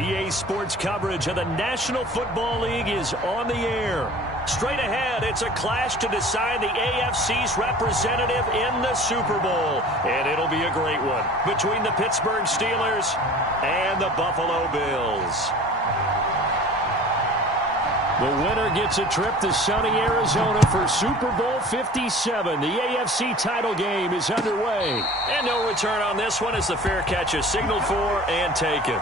EA Sports coverage of the National Football League is on the air. Straight ahead, it's a clash to decide the AFC's representative in the Super Bowl. And it'll be a great one between the Pittsburgh Steelers and the Buffalo Bills. The winner gets a trip to sunny Arizona for Super Bowl 57. The AFC title game is underway. And no return on this one as the fair catch is signaled for and taken.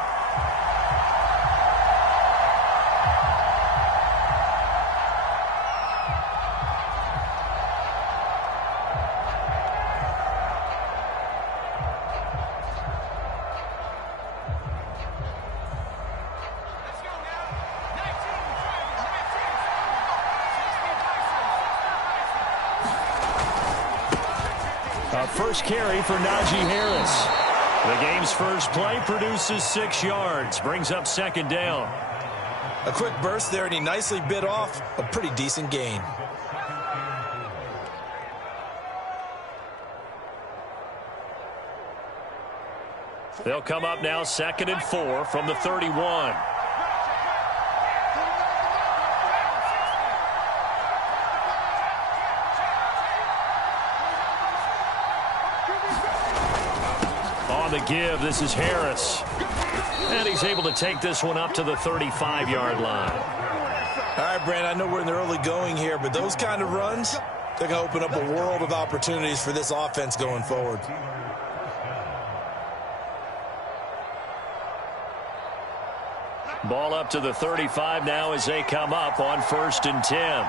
First carry for Najee Harris. The game's first play produces 6 yards. Brings up second down. A quick burst there, and he nicely bit off a pretty decent gain. They'll come up now 2nd and 4 from the 31. The give, this is Harris. And he's able to take this one up to the 35-yard line. All right, Brand, I know we're in the early going here, but those kind of runs, they're going to open up a world of opportunities for this offense going forward. Ball up to the 35 now as they come up on 1st and 10.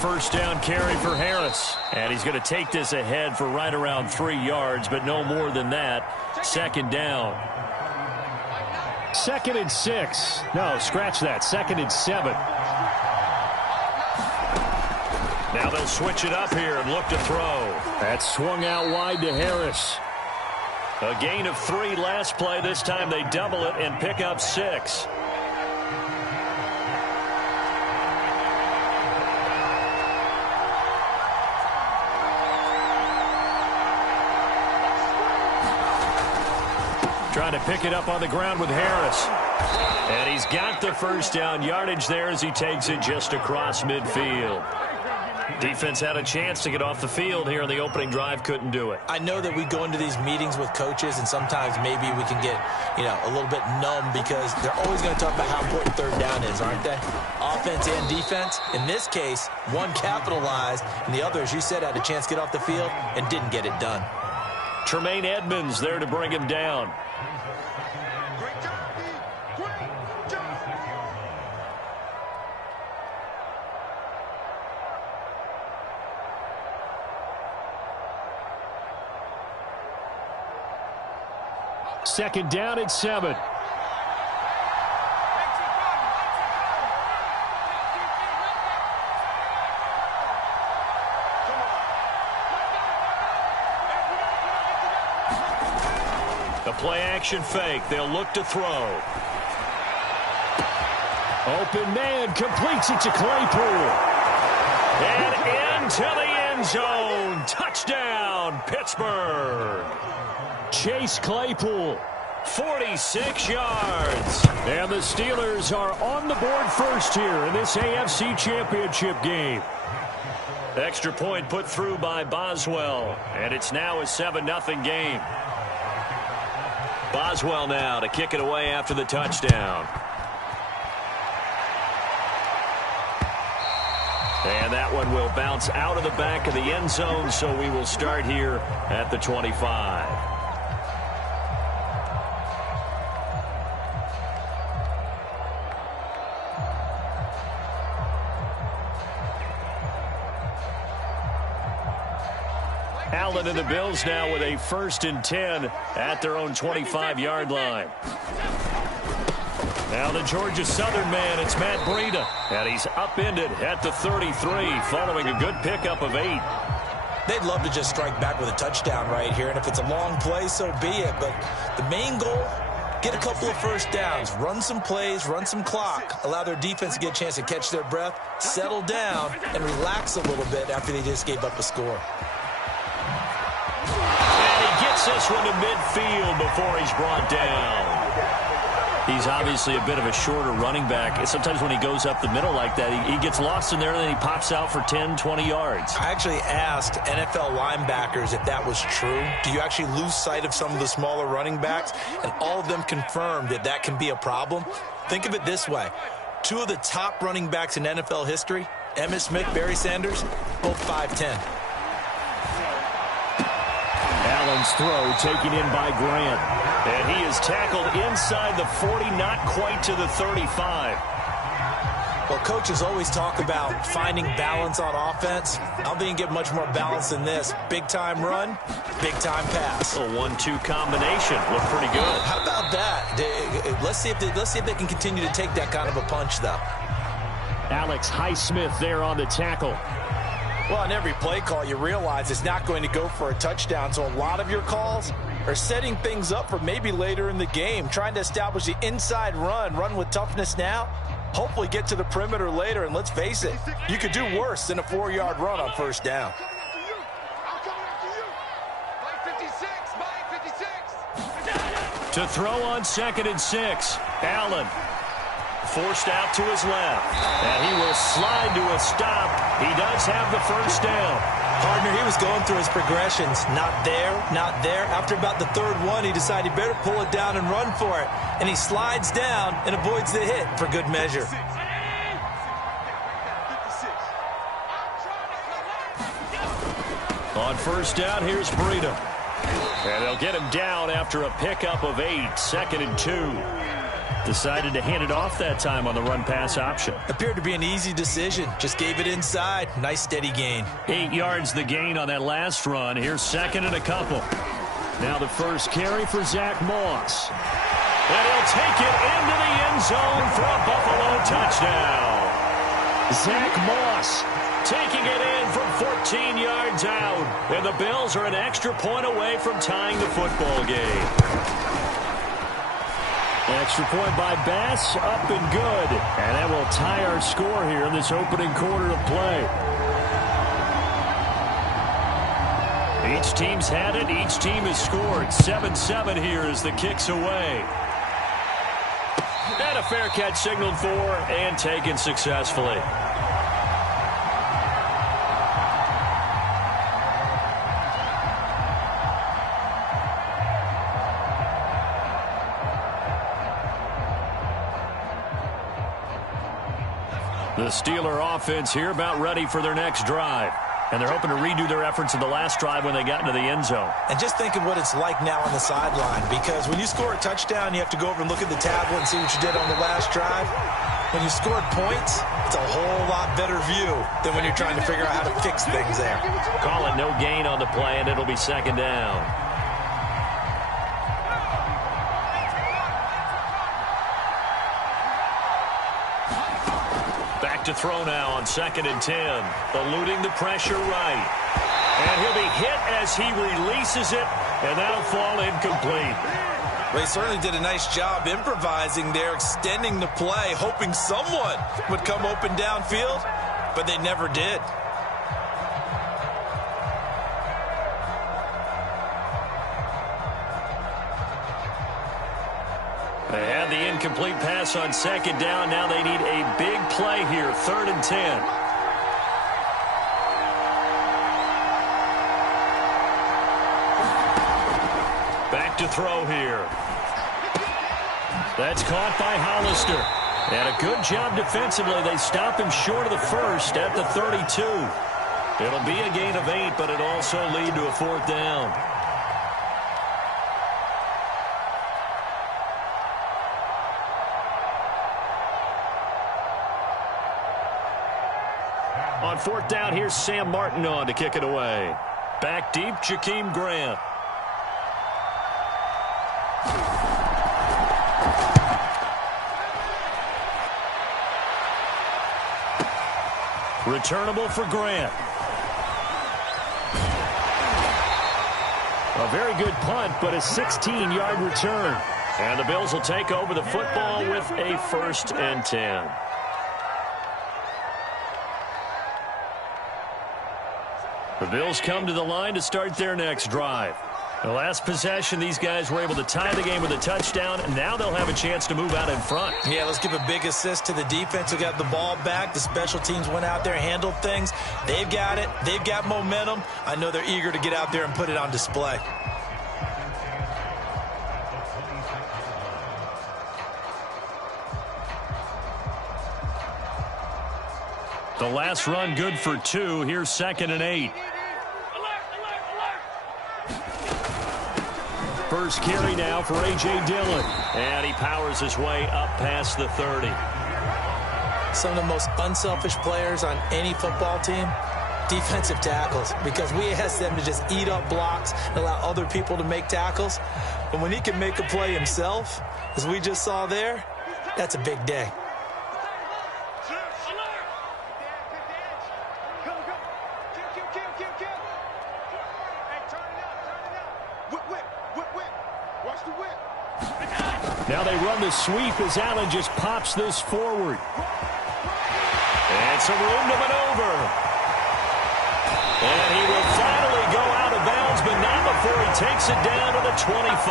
First down carry for Harris. And he's going to take this ahead for right around 3 yards, but no more than that. 2nd down. 2nd and 6. No, scratch that. 2nd and 7. Now they'll switch it up here and look to throw. That swung out wide to Harris. A gain of 3 last play. This time they double it and pick up 6. Trying to pick it up on the ground with Harris. And he's got the first down yardage there as he takes it just across midfield. Defense had a chance to get off the field here in the opening drive, couldn't do it. I know that we go into these meetings with coaches, and sometimes maybe we can get, a little bit numb because they're always going to talk about how important 3rd down is, aren't they? Offense and defense. In this case, one capitalized, and the other, as you said, had a chance to get off the field and didn't get it done. Tremaine Edmonds there to bring him down. Second down at 7. The play action fake. They'll look to throw. Open man completes it to Claypool. And into the end zone. Touchdown, Pittsburgh. Chase Claypool, 46 yards. And the Steelers are on the board first here in this AFC Championship game. Extra point put through by Boswell. And it's now a 7-0 game. Boswell now to kick it away after the touchdown. And that one will bounce out of the back of the end zone, so we will start here at the 25. Allen and the Bills now with a 1st and 10 at their own 25-yard line. Now the Georgia Southern man, it's Matt Breida. And he's upended at the 33 following a good pickup of 8. They'd love to just strike back with a touchdown right here, and if it's a long play, so be it. But the main goal get a couple of first downs, run some plays, run some clock, allow their defense to get a chance to catch their breath, settle down, and relax a little bit after they just gave up a score. And he gets this one to midfield before he's brought down. He's obviously a bit of a shorter running back. Sometimes when he goes up the middle like that, he gets lost in there, and then he pops out for 10, 20 yards. I actually asked NFL linebackers if that was true. Do you actually lose sight of some of the smaller running backs? And all of them confirmed that that can be a problem. Think of it this way. Two of the top running backs in NFL history, Emmitt Smith, Barry Sanders, both 5'10". Allen's throw taken in by Grant. And he is tackled inside the 40, not quite to the 35. Well, coaches always talk about finding balance on offense. I don't think you can get much more balance than this. Big-time run, big-time pass. A 1-2 combination. Looked pretty good. How about that? Let's see if they can continue to take that kind of a punch, though. Alex Highsmith there on the tackle. Well, on every play call, you realize it's not going to go for a touchdown, so a lot of your calls are setting things up for maybe later in the game, trying to establish the inside run with toughness now, hopefully get to the perimeter later, and let's face it, you could do worse than a 4-yard run on first down. To throw on 2nd and 6, Allen. Forced out to his left. And he will slide to a stop. He does have the first down. Partner, he was going through his progressions. Not there, not there. After about the third one, he decided he better pull it down and run for it. And he slides down and avoids the hit for good measure. On first down, here's Breida. And they'll get him down after a pickup of 8, 2nd and 2. Decided to hand it off that time on the run-pass option. Appeared to be an easy decision. Just gave it inside. Nice, steady gain. 8 yards the gain on that last run. Here's 2nd and a couple. Now the first carry for Zach Moss. And he'll take it into the end zone for a Buffalo touchdown. Zach Moss taking it in from 14 yards out. And the Bills are an extra point away from tying the football game. Extra point by Bass, up and good. And that will tie our score here in this opening quarter of play. Each team's had it. Each team has scored. 7-7 here as the kick's away. And a fair catch signaled for and taken successfully. The Steeler offense here about ready for their next drive. And they're hoping to redo their efforts in the last drive when they got into the end zone. And just think of what it's like now on the sideline, because when you score a touchdown, you have to go over and look at the tablet and see what you did on the last drive. When you scored points, it's a whole lot better view than when you're trying to figure out how to fix things there. Call it no gain on the play, and it'll be 2nd down. To throw now on 2nd and 10, eluding the pressure right. And he'll be hit as he releases it, and that'll fall incomplete. They certainly did a nice job improvising there, extending the play, hoping someone would come open downfield, but they never did. They had the incomplete pass on 2nd down. Now they need a big play here, 3rd and 10. Back to throw here. That's caught by Hollister. And a good job defensively. They stop him short of the first at the 32. It'll be a gain of 8, but it'll also lead to a 4th down. On 4th down, here's Sam Martin on to kick it away. Back deep, Jakeem Grant. Returnable for Grant. A very good punt, but a 16-yard return. And the Bills will take over the football with a 1st and 10. The Bills come to the line to start their next drive. The last possession, these guys were able to tie the game with a touchdown, and now they'll have a chance to move out in front. Yeah, let's give a big assist to the defense who got the ball back. The special teams went out there, handled things. They've got it. They've got momentum. I know they're eager to get out there and put it on display. The last run good for 2. Here's 2nd and 8. First carry now for A.J. Dillon. And he powers his way up past the 30. Some of the most unselfish players on any football team, defensive tackles, because we ask them to just eat up blocks and allow other people to make tackles. And when he can make a play himself, as we just saw there, that's a big day. Now they run the sweep as Allen just pops this forward. And some room to maneuver. And he will finally go out of bounds, but not before he takes it down to the 25.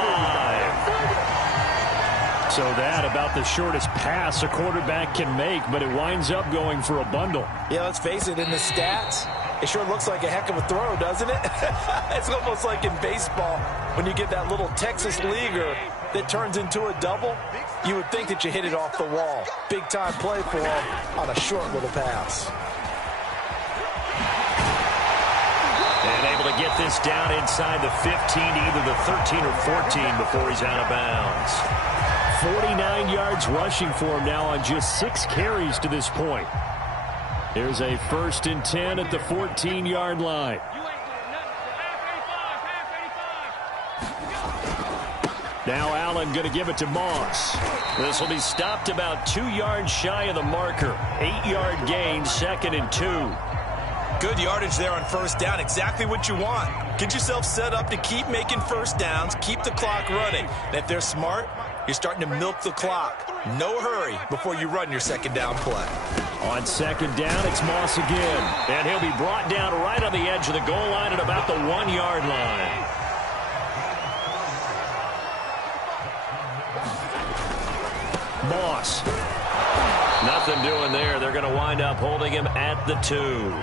So that about the shortest pass a quarterback can make, but it winds up going for a bundle. Yeah, let's face it, in the stats, it sure looks like a heck of a throw, doesn't it? It's almost like in baseball when you get that little Texas leaguer that turns into a double. You would think that you hit it off the wall. Big-time play for him on a short little pass. And able to get this down inside the 15, either the 13 or 14 before he's out of bounds. 49 yards rushing for him now on just 6 carries to this point. Here's a 1st and 10 at the 14-yard line. Now Allen going to give it to Moss. This will be stopped about 2 yards shy of the marker. 8-yard gain, 2nd and 2. Good yardage there on 1st down. Exactly what you want. Get yourself set up to keep making 1st downs, keep the clock running. And if they're smart, you're starting to milk the clock. No hurry before you run your 2nd down play. On 2nd down, it's Moss again. And he'll be brought down right on the edge of the goal line at about the 1-yard line. Moss. Nothing doing there. They're going to wind up holding him at the 2.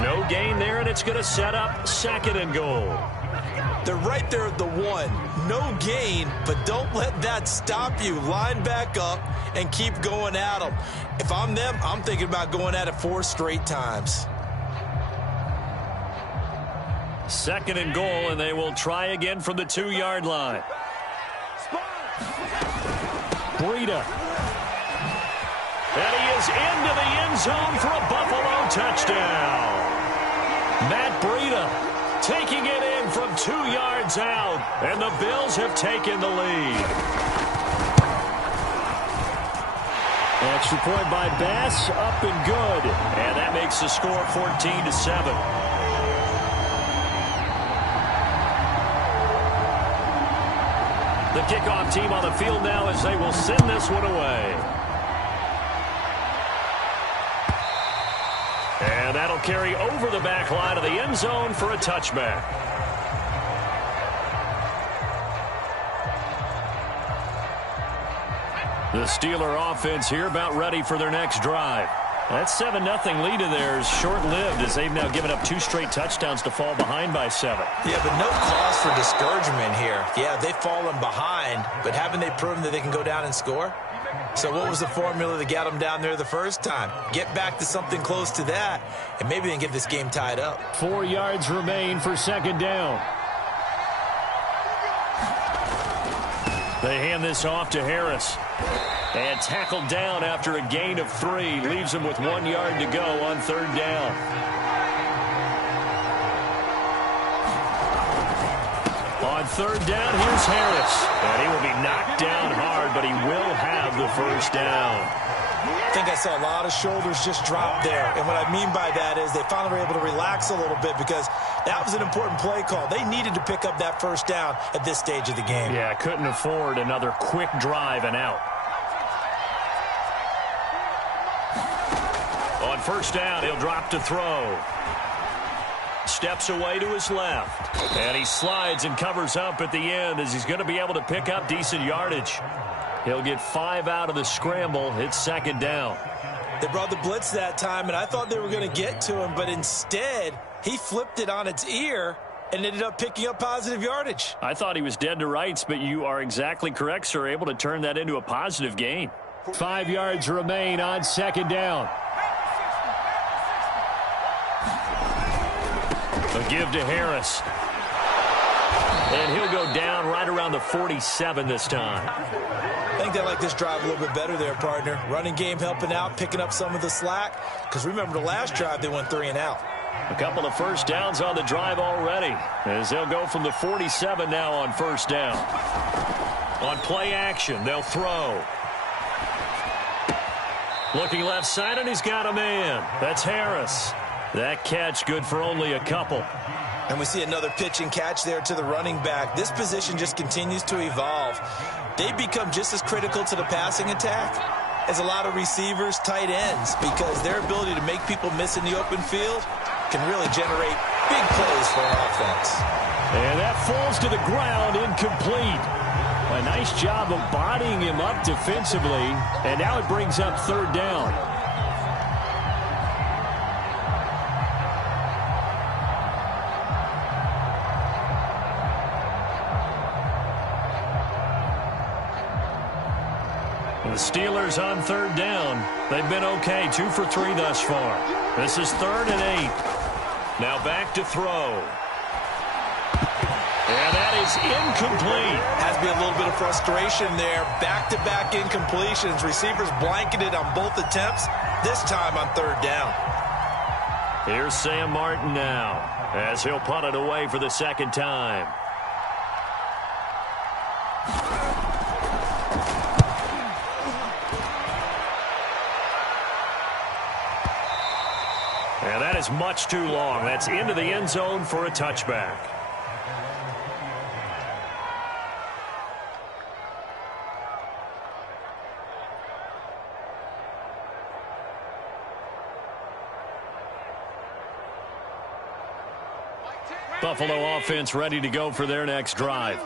No gain there, and it's going to set up 2nd and goal. They're right there at the 1. No gain, but don't let that stop you. Line back up and keep going at them. If I'm them, I'm thinking about going at it 4 straight times. 2nd and goal, and they will try again from the 2-yard line. Breida. And he is into the end zone for a Buffalo touchdown. Matt Breida taking it in from 2 yards out, and the Bills have taken the lead. Extra point by Bass, up and good, and that makes the score 14-7. The kickoff team on the field now as they will send this one away. And that'll carry over the back line of the end zone for a touchback. The Steeler offense here about ready for their next drive. That 7-0 lead of theirs short-lived as they've now given up 2 straight touchdowns to fall behind by 7. Yeah, but no cause for discouragement here. Yeah, they've fallen behind, but haven't they proven that they can go down and score? So what was the formula that got them down there the first time? Get back to something close to that, and maybe they can get this game tied up. 4 yards remain for 2nd down. They hand this off to Harris. And tackled down after a gain of 3. Leaves him with 1 yard to go on 3rd down. On 3rd down, here's Harris. And he will be knocked down hard, but he will have the 1st down. I think I saw a lot of shoulders just drop there. And what I mean by that is they finally were able to relax a little bit because That was an important play call. They needed to pick up that first down at this stage of the game. Yeah, couldn't afford another quick drive and out. On first down, he'll drop to throw. Steps away to his left. And he slides and covers up at the end as he's going to be able to pick up decent yardage. He'll get 5 out of the scramble. It's second down. They brought the blitz that time, and I thought they were going to get to him, but instead he flipped it on its ear and ended up picking up positive yardage. I thought he was dead to rights, but you are exactly correct, sir. Able to turn that into a positive gain. 5 yards remain on second down. A give to Harris. And he'll go down right around the 47 this time. I think they like this drive a little bit better there, partner. Running game helping out, picking up some of the slack. Because remember, the last drive, they went 3 and out. A couple of first downs on the drive already, as they'll go from the 47 now on first down. On play action, they'll throw. Looking left side, and he's got a man. That's Harris. That catch good for only a couple. And we see another pitch and catch there to the running back. This position just continues to evolve. They become just as critical to the passing attack as a lot of receivers, tight ends, because their ability to make people miss in the open field can really generate big plays for an offense. And that falls to the ground, incomplete. A nice job of bodying him up defensively, and now it brings up third down. The Steelers on third down. They've been okay, 2 for 3 thus far. This is 3rd and 8. Now back to throw. And that is incomplete. Has to be a little bit of frustration there. Back-to-back incompletions. Receivers blanketed on both attempts, this time on third down. Here's Sam Martin now, as he'll punt it away for the second time. And that is much too long. That's into the end zone for a touchback. Buffalo offense ready to go for their next drive.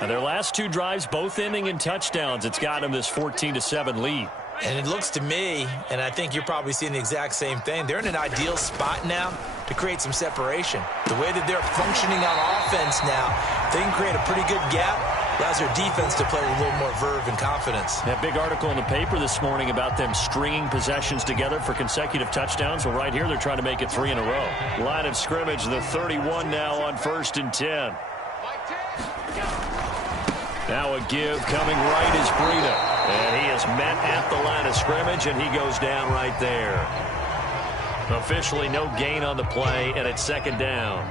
Now their last 2 drives, both ending in touchdowns. It's got them this 14-7 lead. And it looks to me, and I think you're probably seeing the exact same thing, they're in an ideal spot now to create some separation. The way that they're functioning on offense now, they can create a pretty good gap. Allows their defense to play with a little more verve and confidence. That big article in the paper this morning about them stringing possessions together for consecutive touchdowns. Well, right here, they're trying to make it 3 in a row. Line of scrimmage, the 31 now on 1st and 10. Now a give coming right is Breida. And he is met at the line of scrimmage, and he goes down right there. Officially no gain on the play, and it's second down.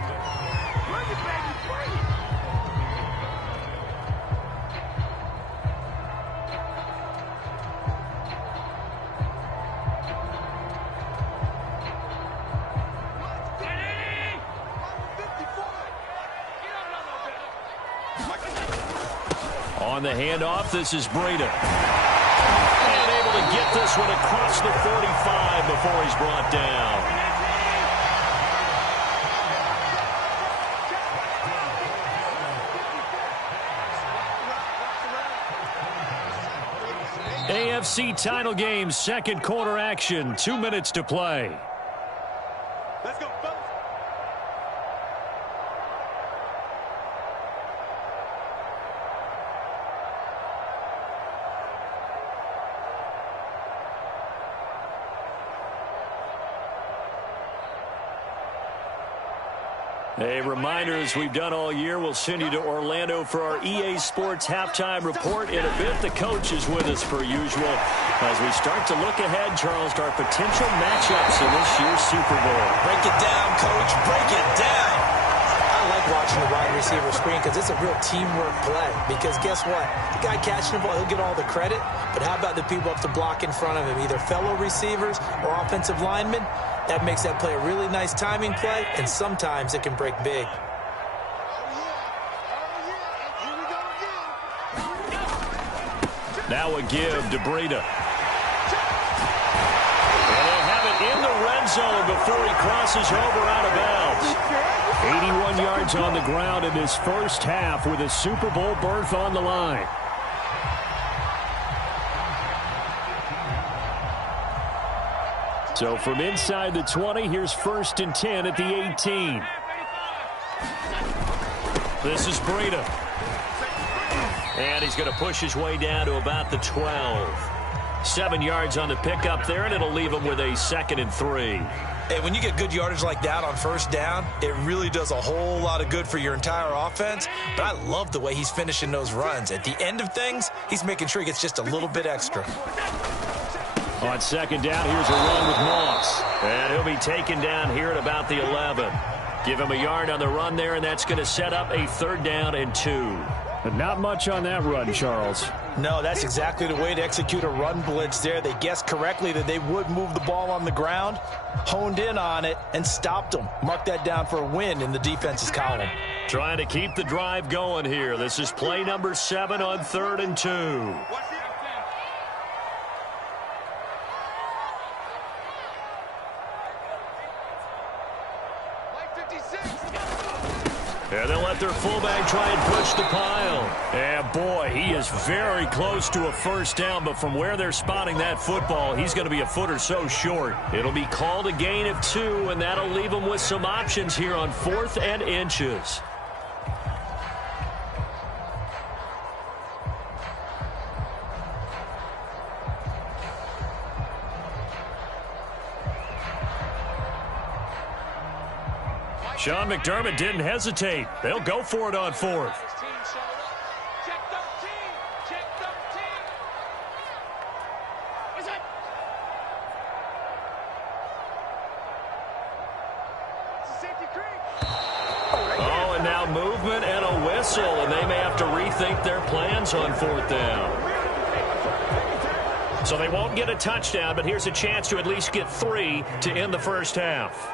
On the handoff, this is Breida. And able to get this one across the 45 before he's brought down. AFC title game, second quarter action, 2 minutes to play. Let's go. A reminder, as we've done all year, we'll send you to Orlando for our EA Sports halftime report. In a bit, the coach is with us per usual as we start to look ahead, Charles, to our potential matchups in this year's Super Bowl. Break it down, Coach. Break it down. I like watching the wide receiver screen because it's a real teamwork play. Because guess what? The guy catching the ball, he'll get all the credit. But how about the people up to block in front of him, either fellow receivers or offensive linemen? That makes that play a really nice timing play, and sometimes it can break big. Now a give to Breida. And they'll have it in the red zone before he crosses over out of bounds. 81 yards on the ground in this first half with a Super Bowl berth on the line. So from inside the 20, here's 1st and 10 at the 18. This is Breida. And he's going to push his way down to about the 12. 7 yards on the pickup there, and it'll leave him with a 2nd and 3. Hey, when you get good yardage like that on first down, it really does a whole lot of good for your entire offense. But I love the way he's finishing those runs. At the end of things, he's making sure he gets just a little bit extra. On 2nd down, here's a run with Moss. And he'll be taken down here at about the 11. Give him a yard on the run there, and that's going to set up a 3rd down and 2. But not much on that run, Charles. No, that's exactly the way to execute a run blitz there. They guessed correctly that they would move the ball on the ground, honed in on it, and stopped them. Mark that down for a win in the defense's column. Trying to keep the drive going here. This is play number 7 on 3rd and 2. And they'll let their fullback try and push the pile. And boy, he is very close to a 1st down, but from where they're spotting that football, he's going to be a foot or so short. It'll be called a gain of 2, and that'll leave him with some options here on 4th and inches. Sean McDermott didn't hesitate. They'll go for it on 4th. Oh, and now movement and a whistle, and they may have to rethink their plans on 4th down. So they won't get a touchdown, but here's a chance to at least get 3 to end the first half.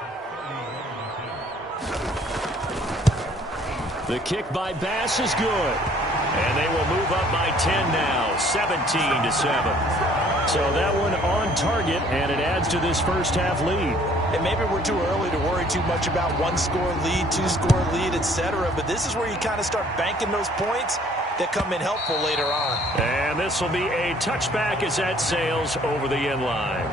The kick by Bass is good. And they will move up by 10 now, 17-7. So that one on target, and it adds to this first half lead. And maybe we're too early to worry too much about 1-score lead, 2-score lead, etc. But this is where you kind of start banking those points that come in helpful later on. And this will be a touchback as that sails over the end line.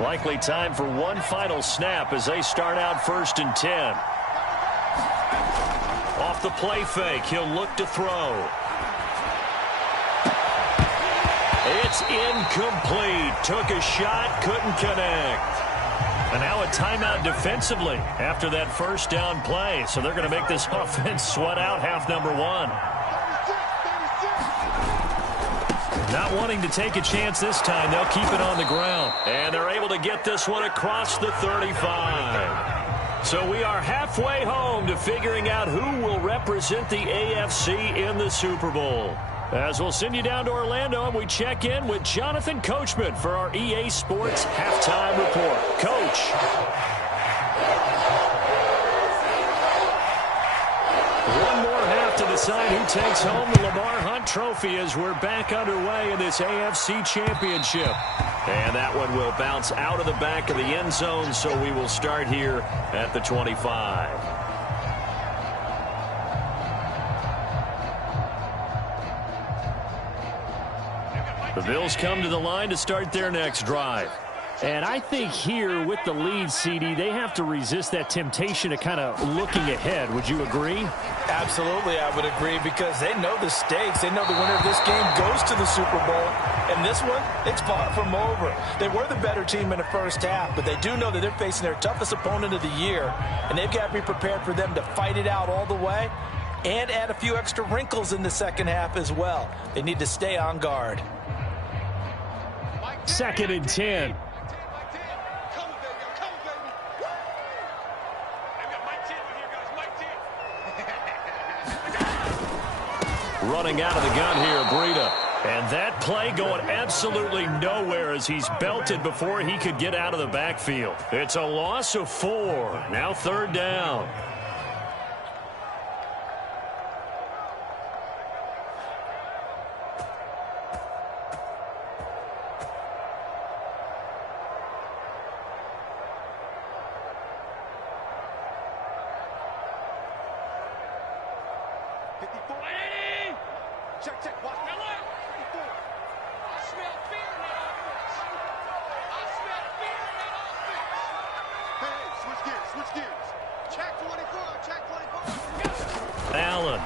Likely time for one final snap as they start out 1st and 10. Off the play fake, he'll look to throw. It's incomplete. Took a shot, couldn't connect. And now a timeout defensively after that 1st down play. So they're going to make this offense sweat out half number 1. Not wanting to take a chance this time, they'll keep it on the ground. And they're able to get this one across the 35. So we are halfway home to figuring out who will represent the AFC in the Super Bowl. As we'll send you down to Orlando, and we check in with Jonathan Coachman for our EA Sports Halftime Report. Coach. One more half to decide who takes home the Lamar Hunt Trophy as we're back underway in this AFC Championship. And that one will bounce out of the back of the end zone, so we will start here at the 25. The Bills come to the line to start their next drive. And I think here with the lead, CD, they have to resist that temptation to kind of looking ahead. Would you agree? Absolutely, I would agree, because they know the stakes. They know the winner of this game goes to the Super Bowl. And this one, it's far from over. They were the better team in the first half, but they do know that they're facing their toughest opponent of the year. And they've got to be prepared for them to fight it out all the way and add a few extra wrinkles in the second half as well. They need to stay on guard. 2nd and 10. running out of the gun here, Breida. And that play going absolutely nowhere as he's belted before he could get out of the backfield. It's a loss of 4. Now 3rd down. Check, check, watch. Now look. 54. I smell fear in that offense. I smell fear in that offense. Hey, switch gears, switch gears. Check 24, check 24. Allen.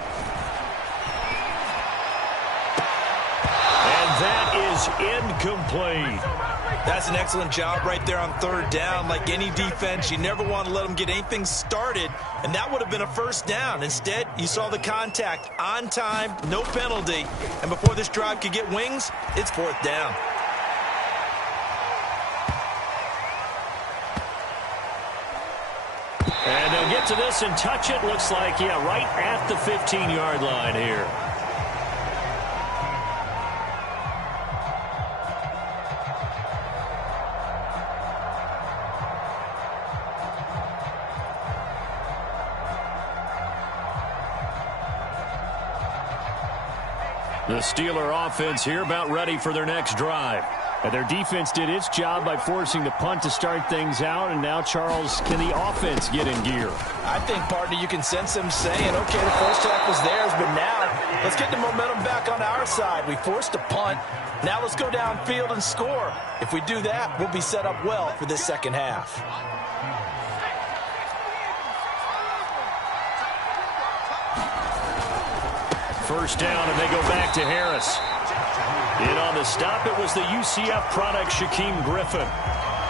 And that is incomplete. That's an excellent job right there on 3rd down. Like any defense, you never want to let them get anything started, and that would have been a 1st down. Instead, you saw the contact on time, no penalty, and before this drive could get wings, it's 4th down. And they'll get to this and touch it. Looks like, yeah, right at the 15-yard line here. The Steeler offense here about ready for their next drive. And their defense did its job by forcing the punt to start things out. And now, Charles, can the offense get in gear? I think, partner, you can sense them saying, okay, the first half was theirs, but now let's get the momentum back on our side. We forced a punt. Now let's go downfield and score. If we do that, we'll be set up well for this second half. First down, and they go back to Harris. In on the stop, it was the UCF product, Shaquem Griffin.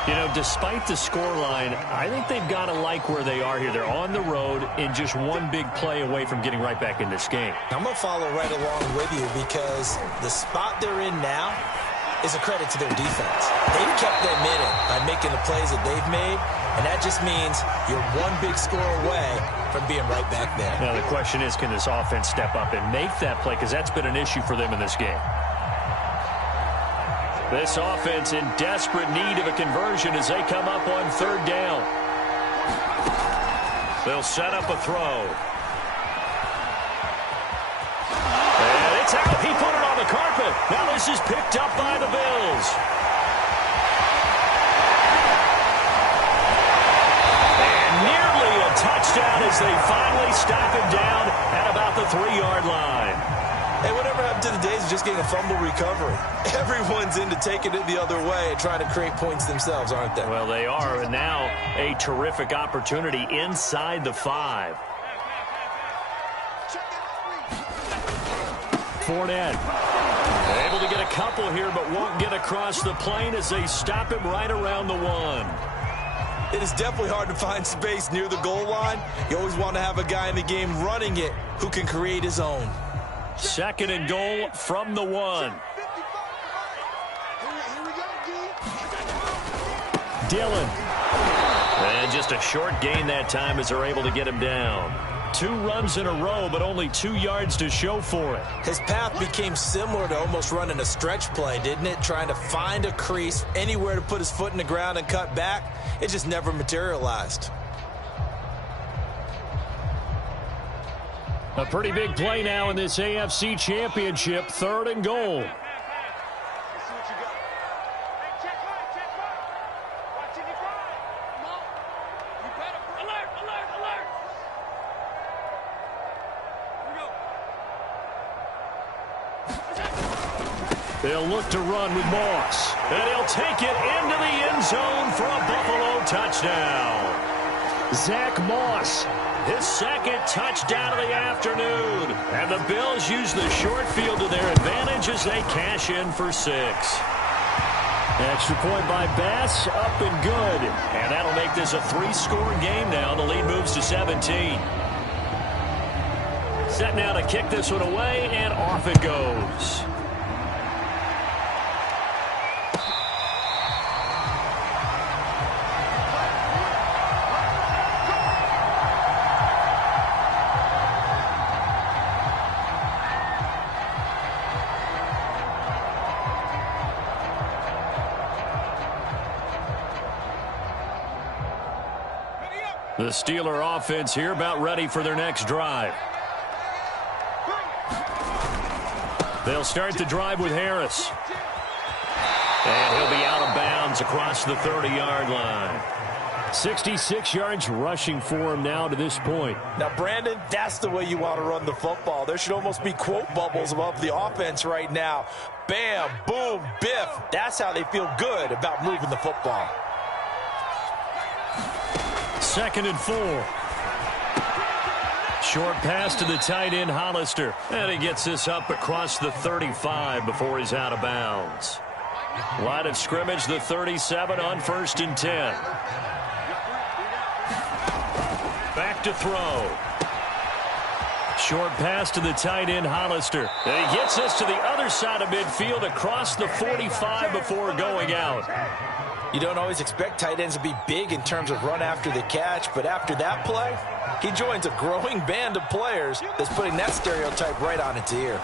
You know, despite the scoreline, I think they've got to like where they are here. They're on the road and just one big play away from getting right back in this game. I'm going to follow right along with you because the spot they're in now is a credit to their defense. They've kept them in it by making the plays that they've made, and that just means you're one big score away from being right back there. Now, the question is, can this offense step up and make that play? Because that's been an issue for them in this game. This offense in desperate need of a conversion as they come up on 3rd down. They'll set up a throw. And it's out. He put it on the carpet. Now this is picked up by the Bills. And nearly a touchdown as they finally stop him down at about the 3-yard line. Hey, whatever happened to the days of just getting a fumble recovery? Everyone's into taking it the other way and trying to create points themselves, aren't they? Well, they are, and now a terrific opportunity inside the 5. Fournette able to get a couple here, but won't get across the plane as they stop him right around the 1. It is definitely hard to find space near the goal line. You always want to have a guy in the game running it who can create his own. 2nd and goal from the 1. Dillon. And just a short gain that time as they're able to get him down. 2 runs in a row, but only 2 yards to show for it. His path became similar to almost running a stretch play, didn't it? Trying to find a crease, anywhere to put his foot in the ground and cut back. It just never materialized. A pretty big play now in this AFC Championship. 3rd and goal. They'll look to run with Moss. And he'll take it into the end zone for a Buffalo touchdown. Zach Moss, his 2nd touchdown of the afternoon. And the Bills use the short field to their advantage as they cash in for 6. Extra point by Bass, up and good. And that'll make this a 3-score game now. The lead moves to 17. Set now to kick this one away, and off it goes. The Steeler offense here about ready for their next drive. They'll start the drive with Harris. And he'll be out of bounds across the 30-yard line. 66 yards rushing for him now to this point. Now, Brandon, that's the way you want to run the football. There should almost be quote bubbles above the offense right now. Bam, boom, biff. That's how they feel good about moving the football. 2nd and 4. Short pass to the tight end, Hollister. And he gets this up across the 35 before he's out of bounds. Line of scrimmage, the 37 on 1st and 10. Back to throw. Short pass to the tight end, Hollister. And he gets this to the other side of midfield across the 45 before going out. You don't always expect tight ends to be big in terms of run after the catch, but after that play, he joins a growing band of players that's putting that stereotype right on its ear.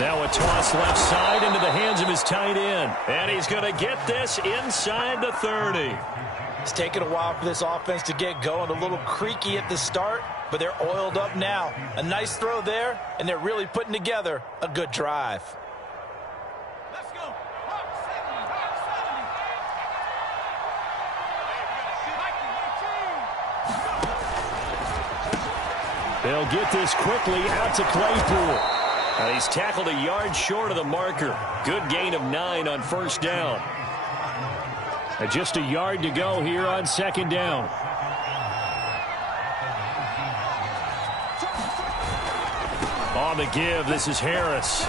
Now a toss left side into the hands of his tight end. And he's going to get this inside the 30. It's taken a while for this offense to get going. A little creaky at the start, but they're oiled up now. A nice throw there, and they're really putting together a good drive. Let's go. They'll get this quickly out to Claypool. And he's tackled a yard short of the marker. Good gain of 9 on 1st down. And just a yard to go here on 2nd down. On the give, this is Harris.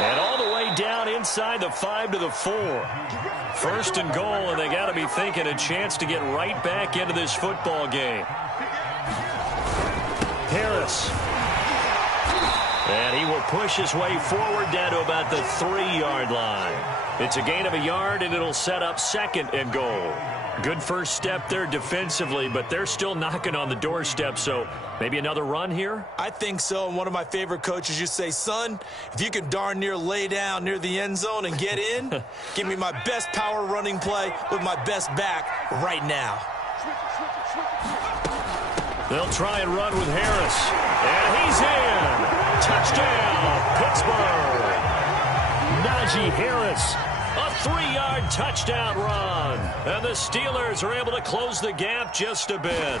And all the way down inside the 5 to the 4. 1st and goal, and they got to be thinking a chance to get right back into this football game. Harris. And he will push his way forward down to about the 3-yard line. It's a gain of a yard, and it'll set up 2nd and goal. Good first step there defensively, but they're still knocking on the doorstep, so maybe another run here? I think so. And one of my favorite coaches used to say, son, if you can darn near lay down near the end zone and get in, give me my best power running play with my best back right now. They'll try and run with Harris. And he's in. Touchdown, Pittsburgh. Najee Harris, a 3-yard touchdown run. And the Steelers are able to close the gap just a bit.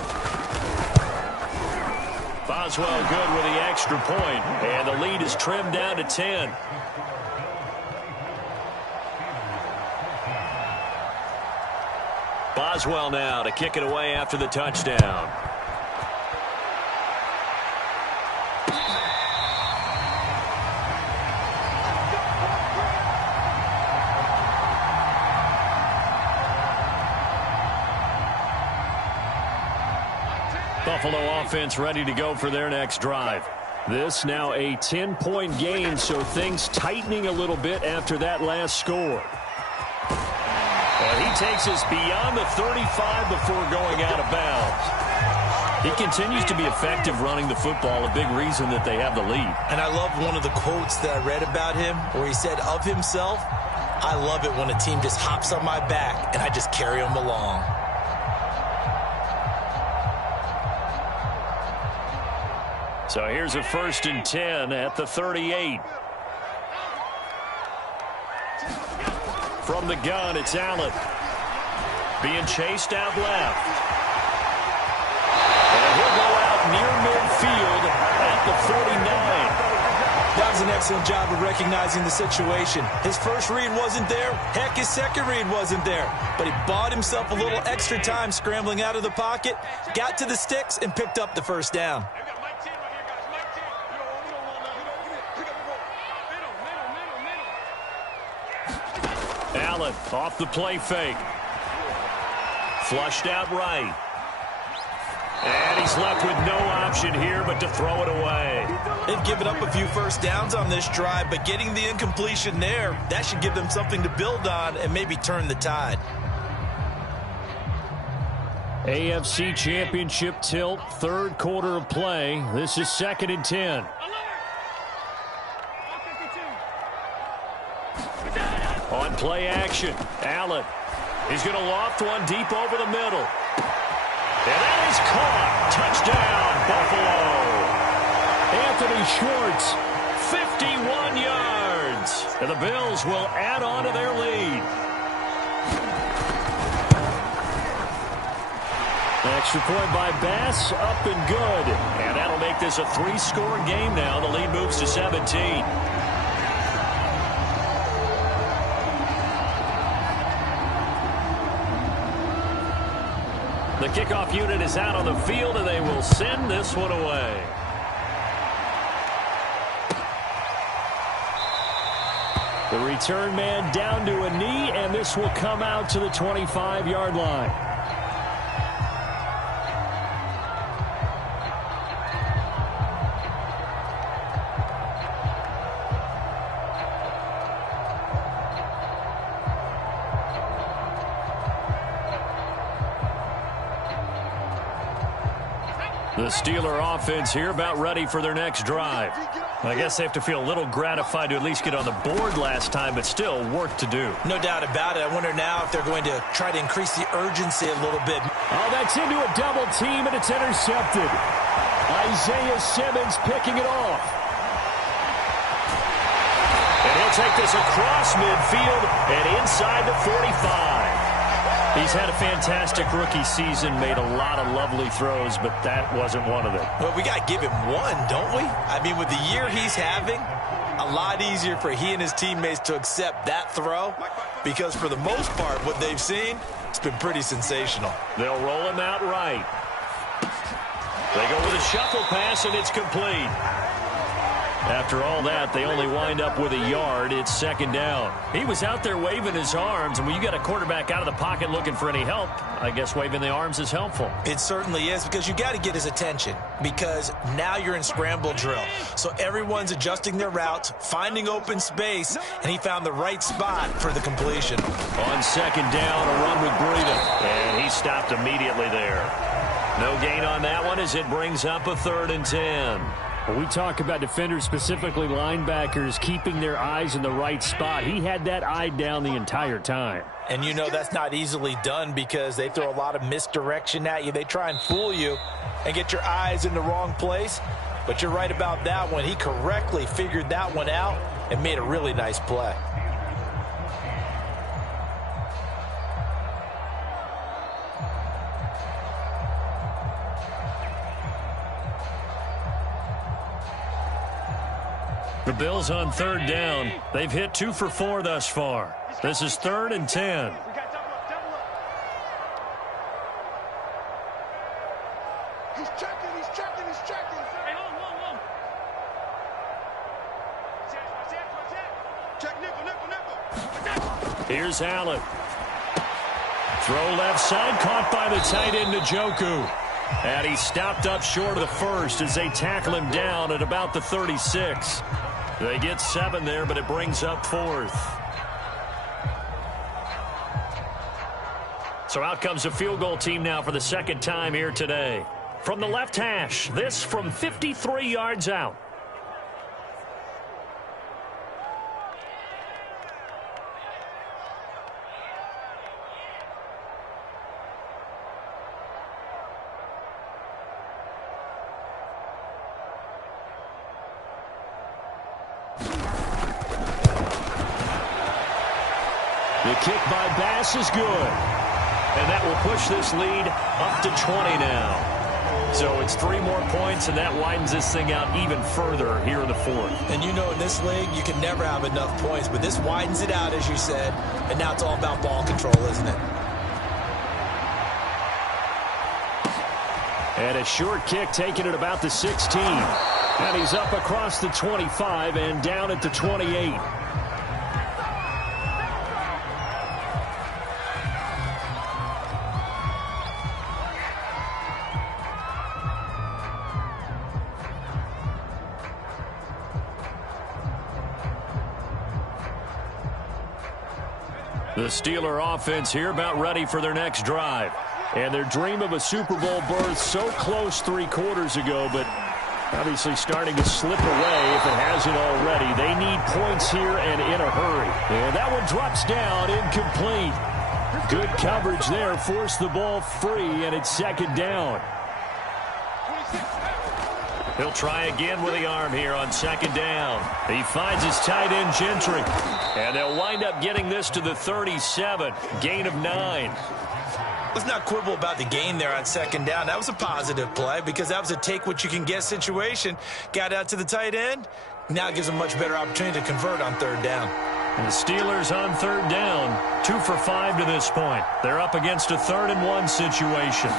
Boswell good with the extra point, and the lead is trimmed down to 10. Boswell now to kick it away after the touchdown. Buffalo offense ready to go for their next drive. This now a 10-point game, so things tightening a little bit after that last score. And he takes us beyond the 35 before going out of bounds. He continues to be effective running the football, a big reason that they have the lead. And I love one of the quotes that I read about him where he said of himself, I love it when a team just hops on my back and I just carry them along. So here's a 1st and 10 at the 38. From the gun, it's Allen. Being chased out left. And he'll go out near midfield at the 49. That was an excellent job of recognizing the situation. His first read wasn't there. Heck, his second read wasn't there. But he bought himself a little extra time scrambling out of the pocket, got to the sticks, and picked up the 1st down. Allen off the play fake. Flushed out right. And he's left with no option here but to throw it away. They've given up a few 1st downs on this drive, but getting the incompletion there, that should give them something to build on and maybe turn the tide. AFC Championship tilt, 3rd quarter of play. This is 2nd and 10. On play action, Allen. He's going to loft one deep over the middle. And that is caught. Touchdown, Buffalo. Anthony Schwartz, 51 yards. And the Bills will add on to their lead. Extra point by Bass, up and good. And that'll make this a 3-score game now. The lead moves to 17. The kickoff unit is out on the field, and they will send this one away. The return man down to a knee, and this will come out to the 25-yard line. The Steeler offense here about ready for their next drive. I guess they have to feel a little gratified to at least get on the board last time, but still work to do. No doubt about it. I wonder now if they're going to try to increase the urgency a little bit. Oh, that's into a double team, and it's intercepted. Isaiah Simmons picking it off. And he'll take this across midfield and inside the 45. He's had a fantastic rookie season, made a lot of lovely throws, but that wasn't one of them. Well, we got to give him one, don't we? I mean, with the year he's having, a lot easier for he and his teammates to accept that throw because for the most part, what they've seen, it's been pretty sensational. They'll roll him out right. They go with a shuffle pass, and it's complete. After all that, they only wind up with a yard. It's second down. He was out there waving his arms, and when you got a quarterback out of the pocket looking for any help, I guess waving the arms is helpful. It certainly is, because you got to get his attention, because now you're in scramble drill. So everyone's adjusting their routes, finding open space, and he found the right spot for the completion. On second down, a run with Breida, and he stopped immediately there. No gain on that one as it brings up a 3rd and 10. When we talk about defenders, specifically linebackers, keeping their eyes in the right spot, he had that eye down the entire time. And you know that's not easily done because they throw a lot of misdirection at you. They try and fool you and get your eyes in the wrong place. But you're right about that one. He correctly figured that one out and made a really nice play. The Bills on 3rd down. They've hit 2 for 4 thus far. This is 3rd and 10. He's checking. Hey, hold. Check nickel. Here's Allen. Throw left side, caught by the tight end Njoku. And he stopped up short of the first as they tackle him down at about the 36. They get 7 there, but it brings up 4th. So out comes a field goal team now for the second time here today. From the left hash, this from 53 yards out. The kick by Bass is good. And that will push this lead up to 20 now. So it's 3 more points, and that widens this thing out even further here in the 4th. And you know in this league, you can never have enough points. But this widens it out, as you said. And now it's all about ball control, isn't it? And a short kick taken at about the 16. And he's up across the 25 and down at the 28. The Steeler offense here about ready for their next drive. And their dream of a Super Bowl berth so close 3 quarters ago, but obviously starting to slip away if it hasn't already. They need points here and in a hurry. And that one drops down incomplete. Good coverage there. Forced the ball free, and it's second down. He'll try again with the arm here on second down. He finds his tight end, Gentry. And they'll wind up getting this to the 37. Gain of 9. Let's not quibble about the gain there on second down. That was a positive play because that was a take-what-you-can-get situation. Got out to the tight end. Now it gives them a much better opportunity to convert on third down. And the Steelers on third down, 2 for 5 to this point. They're up against a 3rd-and-1 situation.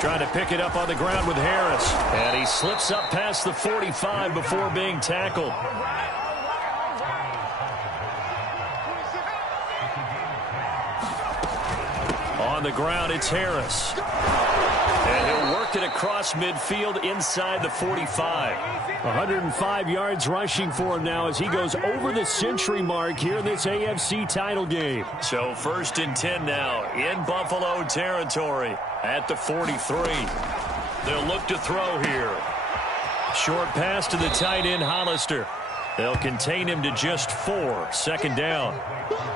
Trying to pick it up on the ground with Harris. And he slips up past the 45 before being tackled. On the ground, it's Harris. And he'll work it across midfield inside the 45. 105 yards rushing for him now as he goes over the century mark here in this AFC title game. So 1st and 10 now in Buffalo territory at the 43. They'll look to throw here. Short pass to the tight end, Hollister. They'll contain him to just 4. Second down.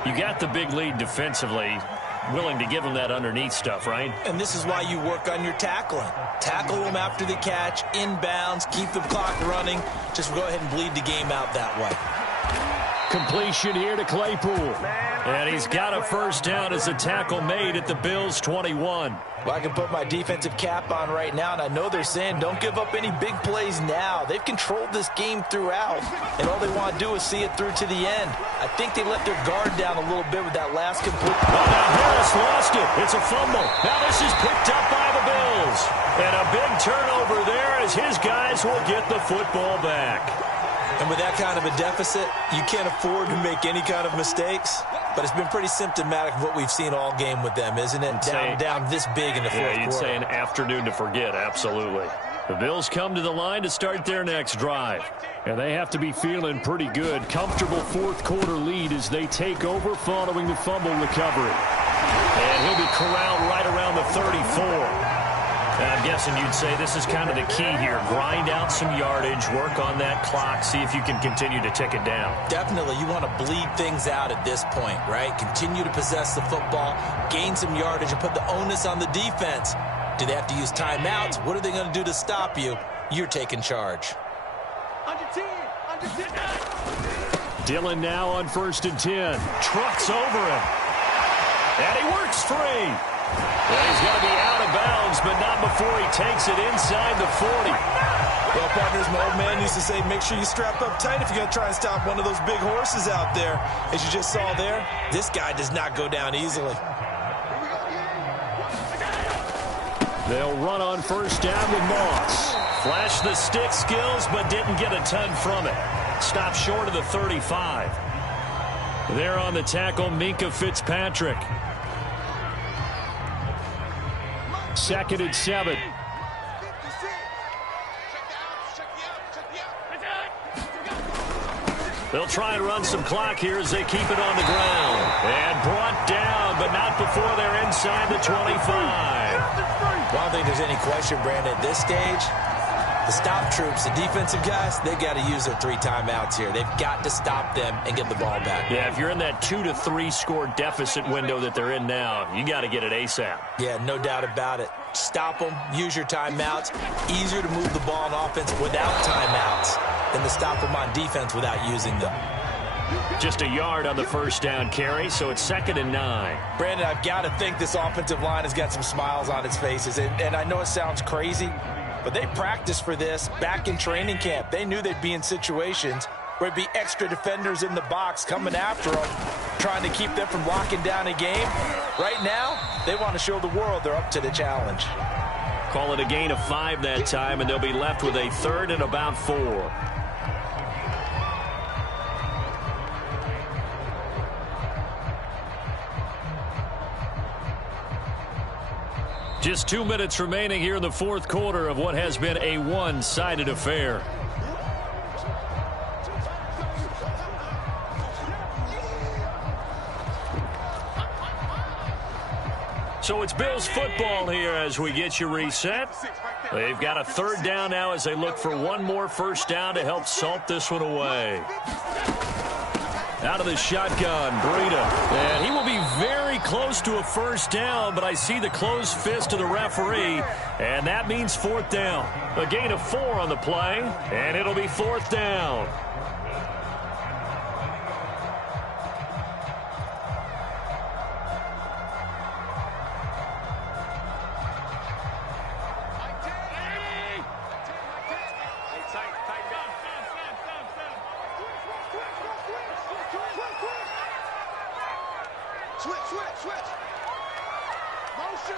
You got the big lead defensively. Willing to give him that underneath stuff, right? And this is why you work on your tackling. Tackle them after the catch, inbounds, keep the clock running. Just go ahead and bleed the game out that way. Completion here to Claypool. And he's got a first down as a tackle made at the Bills' 21. Well, I can put my defensive cap on right now, and I know they're saying don't give up any big plays now. They've controlled this game throughout, and all they want to do is see it through to the end. I think they let their guard down a little bit with that last complete. Oh, now Harris lost it. It's a fumble. Now this is picked up by the Bills. And a big turnover there as his guys will get the football back. And with that kind of a deficit, you can't afford to make any kind of mistakes. But it's been pretty symptomatic of what we've seen all game with them, isn't it? Down this big in the fourth quarter. Yeah, you'd say an afternoon to forget, absolutely. The Bills come to the line to start their next drive. And they have to be feeling pretty good. Comfortable fourth quarter lead as they take over following the fumble recovery. And he'll be corralled right around the 34. And I'm guessing you'd say this is kind of the key here. Grind out some yardage, work on that clock, see if you can continue to tick it down. Definitely. You want to bleed things out at this point, right? Continue to possess the football, gain some yardage, and put the onus on the defense. Do they have to use timeouts? What are they going to do to stop you? You're taking charge. Under 10. Dillon now on 1st and 10. Trucks over him. And he works free. And he's going to be out of bounds, but not before he takes it inside the 40. Well, partners, my old man used to say, make sure you strap up tight if you're going to try and stop one of those big horses out there. As you just saw there, this guy does not go down easily. They'll run on 1st down with Moss. Flashed the stick skills, but didn't get a ton from it. Stopped short of the 35. There on the tackle, Minkah Fitzpatrick. 2nd and 7. They'll try and run some clock here as they keep it on the ground. And brought down, but not before they're inside the 25. Well, I don't think there's any question, Brandon, at this stage, the stop troops, the defensive guys, they've got to use their 3 timeouts here. They've got to stop them and get the ball back. Yeah, if you're in that 2 to 3 score deficit window that they're in now, you got to get it ASAP. Yeah, no doubt about it. Stop them, use your timeouts. Easier to move the ball on offense without timeouts than to stop them on defense without using them. Just a yard on the 1st down carry, so it's 2nd and 9. Brandon, I've got to think this offensive line has got some smiles on its faces. And I know it sounds crazy, but they practiced for this back in training camp. They knew they'd be in situations where there'd be extra defenders in the box coming after them, trying to keep them from locking down a game. Right now, they want to show the world they're up to the challenge. Call it a gain of 5 that time, and they'll be left with a 3rd and about 4. Just 2 minutes remaining here in the fourth quarter of what has been a one-sided affair. So it's Bills football here as we get you reset. They've got a 3rd down now as they look for one more 1st down to help salt this one away. Out of the shotgun, Breida. And he will be very close to a first down, but I see the closed fist of the referee, and that means fourth down. A gain of 4 on the play, and it'll be fourth down. Switch. Motion.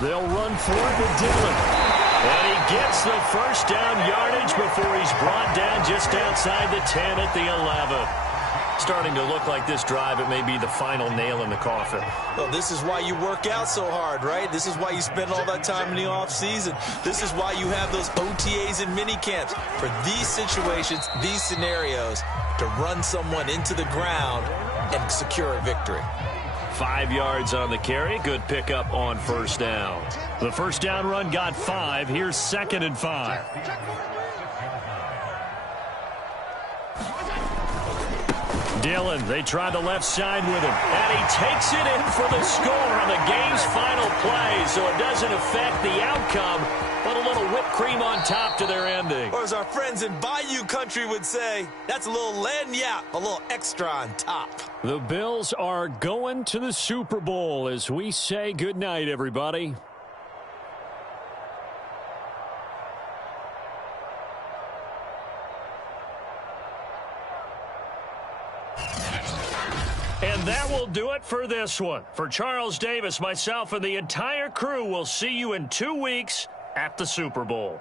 They'll run for it with Dillon. And he gets the first down yardage before he's brought down just outside the 10 at the 11. Starting to look like this drive, it may be the final nail in the coffin. Well, this is why you work out so hard, right? This is why you spend all that time in the offseason. This is why you have those OTAs and mini camps. For these situations, these scenarios, to run someone into the ground and secure a victory. 5 yards on the carry. Good pickup on first down. The first down run got 5. Here's 2nd and 5. Dillon, they tried the left side with him, and he takes it in for the score on the game's final play, so it doesn't affect the outcome, but a little whipped cream on top to their ending. Or as our friends in Bayou country would say, that's a little lagniappe, a little extra on top. The Bills are going to the Super Bowl as we say goodnight, everybody. And that will do it for this one. For Charles Davis, myself, and the entire crew, will see you in 2 weeks at the Super Bowl.